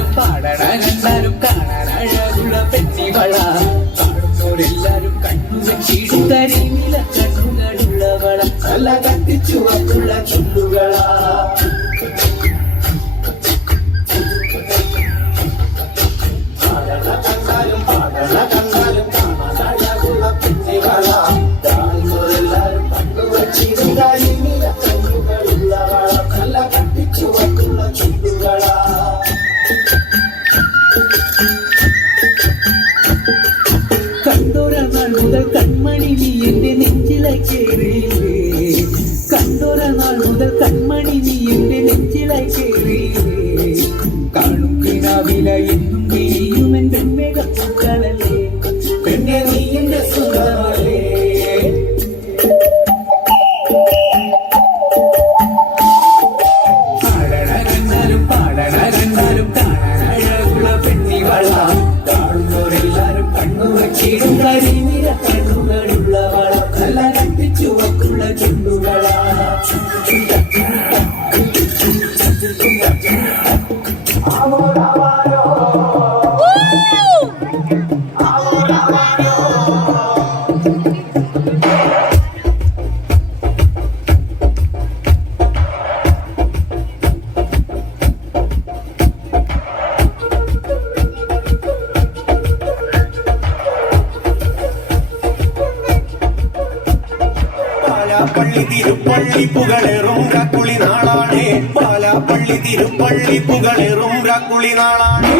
കണ്ടാലും കാണാൻ അഴകുള്ള പെട്ടിവള കാണുന്നോരെല്ലാരും കണ്ണുവെച്ചിടും കരിമില കണ്ണുകളുള്ളവള നല്ല കത്തിച്ചുവക്കുള്ള ചുണ്ടുകള കണ്ടാലും കാണാൻ അഴകുള്ള പെട്ടിവള കാണുന്നോരെല്ലാരും കണ്ണുവെച്ചിടും കരിമില കണ്ണുകളുള്ളവള നല്ല കത്തിച്ചുവക്കുള്ള ചുണ്ടുകള കണ്ടോരനാൾ മുതൽ കൺമണി നീ എന്റെ നെഞ്ചിലായി കേറിയില്ലേ കണ്ടോരനാൾ മുതൽ കൺമണി നീ എന്റെ നെഞ്ചിലായി കേറിയില്ലേ കാണും കിനാവില എന്നും നീയും എന്റെ മേഘപ്പൂക്കളല്ലേ പെണ്ണെ നീ എന്റെ സുഖമല്ലേ പാടണ കാണാൻ അഴകുള്ള പെണ്ണിവള കാണുന്നവരെല്ലാരും കണ്ണുവച്ചിടും കരിമിര കണ്ണുകളുള്ളവള നല്ല കത്തിച്ചുവക്കുള്ള ചുണ്ടുകള പാലാപ്പള്ളി തിരുപ്പള്ളി പുകളേറും രാക്കുളി നാളാണേ പാലാപ്പള്ളി തിരുപ്പള്ളി പുകളേറും രാക്കുളി നാളാണേ